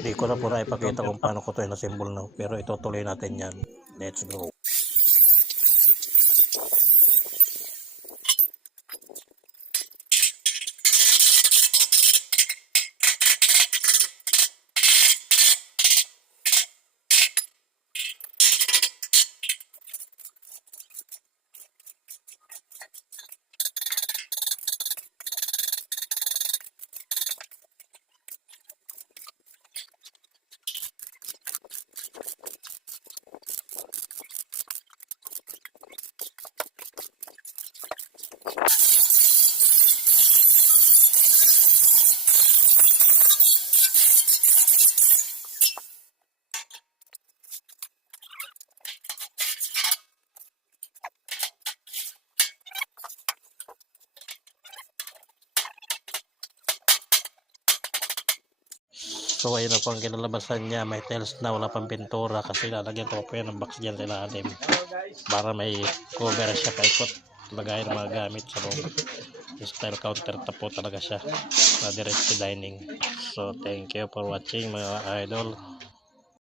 Di ko na po na ipakita kung paano ko ito na-symbol na, pero itutuloy natin yan. Let's go. So ayun na po ang kinalabasan niya, may tiles na, wala pang pintura kasi lalagyan ko po yan ng box dyan sa ilalim para may cover siya paikot lagay ng mga gamit sa loob. Style counter top po talaga siya na direct to dining. So thank you for watching mga idol.